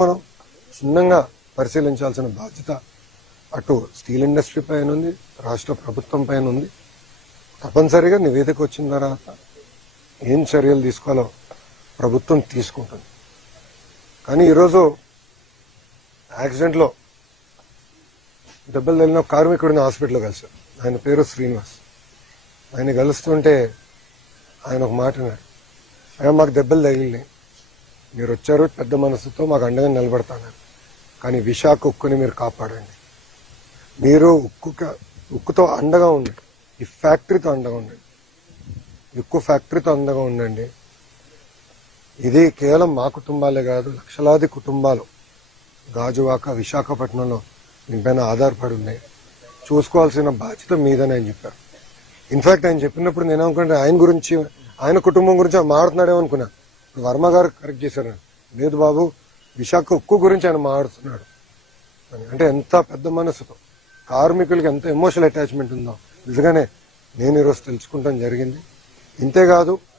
మనం క్షుణ్ణంగా పరిశీలించాల్సిన బాధ్యత అటు స్టీల్ ఇండస్ట్రీ పైన ఉంది, రాష్ట్ర ప్రభుత్వం పైన ఉంది. తప్పనిసరిగా నివేదిక వచ్చిన తర్వాత ఏం చర్యలు తీసుకోవాలో ప్రభుత్వం తీసుకుంటుంది. కానీ ఈరోజు యాక్సిడెంట్లో దెబ్బలు తగిలిన కార్మికుడిని హాస్పిటల్లో కలిశారు. ఆయన పేరు శ్రీనివాస్. ఆయన కలుస్తుంటే ఆయన ఒక మాట అన్నాడు, అయ్యా మాకు దెబ్బలు తగిలినాయి, మీరు వచ్చారు పెద్ద మనసుతో మాకు అండగా నిలబడతాన్నారు, కానీ విశాఖ ఉక్కుని మీరు కాపాడండి. మీరు ఉక్కుతో అండగా ఉండండి, ఈ ఫ్యాక్టరీతో అండగా ఉండండి, ఉక్కు ఫ్యాక్టరీతో అండగా ఉండండి. ఇది కేవలం మా కుటుంబాలే కాదు, లక్షలాది కుటుంబాలు గాజువాక విశాఖపట్నంలో దీనిపైన ఆధారపడి ఉన్నాయి. చూసుకోవాల్సిన బాధ్యత మీదని ఆయన చెప్పారు. ఇన్ఫాక్ట్ ఆయన చెప్పినప్పుడు నేను అనుకుంటే ఆయన గురించి, ఆయన కుటుంబం గురించి మాట్లాడుతున్నాడేమో అనుకున్నా. వర్మ గారు కరెక్ట్ చేశారు, లేదు బాబు విశాఖ ఉక్కు గురించి ఆయన మాట్లాడుతున్నాడు అని. అంటే ఎంత పెద్ద మనసుతో కార్మికులకి ఎంత ఎమోషనల్ అటాచ్మెంట్ ఉందో నిజంగానే నేను ఈరోజు తెలుసుకుంటాం జరిగింది. ఇంతేకాదు